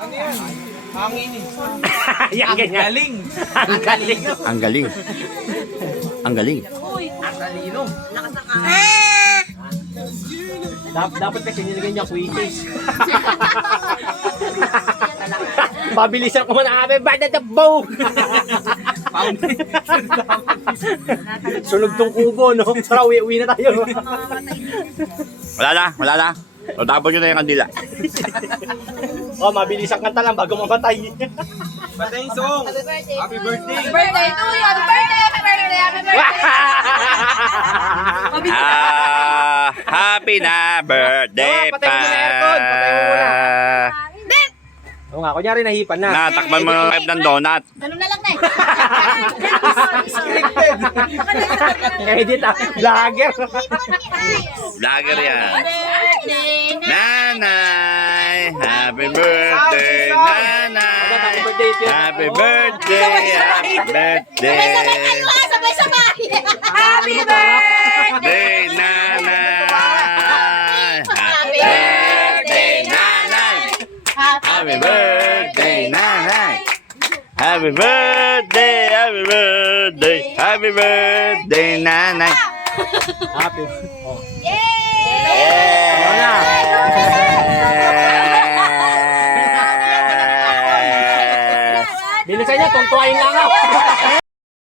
Ano yan? Hangin eh. Yan, ganyan. Galing. Ang galing. Ang galing. Ang galing. Ang talino. Dapat kasi nilagay niya quizzes. Pabilisan ko na kami. Bada the bow! Sunog tong kubo, no? Tara, uwi na tayo. Wala na. O, tapos yun na yung kandila. Oh, mabilis ang kanta lang bago mamatay. Patay yung song. Happy birthday. Birthday to you! Happy birthday! Happy birthday! Happy birthday! Happy na birthday Oh, patay mo muna aircon. Patay mo muna. pa. Oo nga, kunyari nahipan na. Natakpan mo ng ng donut. Ganun na lang na eh. Scripted. Edit ah. Vlogger. Vlogger yan. Birthday na! Nanay, happy birthday, nanay. Happy birthday. Happy birthday, happy birthday. Sabay-sabay kayo ha! Sabay-sabay! Happy birthday! Birthday, nanay. Happy birthday, nanay. Happy birthday, nanay. Happy birthday, happy birthday, happy birthday, nanay. Happy. Oh. Bilisan niya, tuntuain lang ako.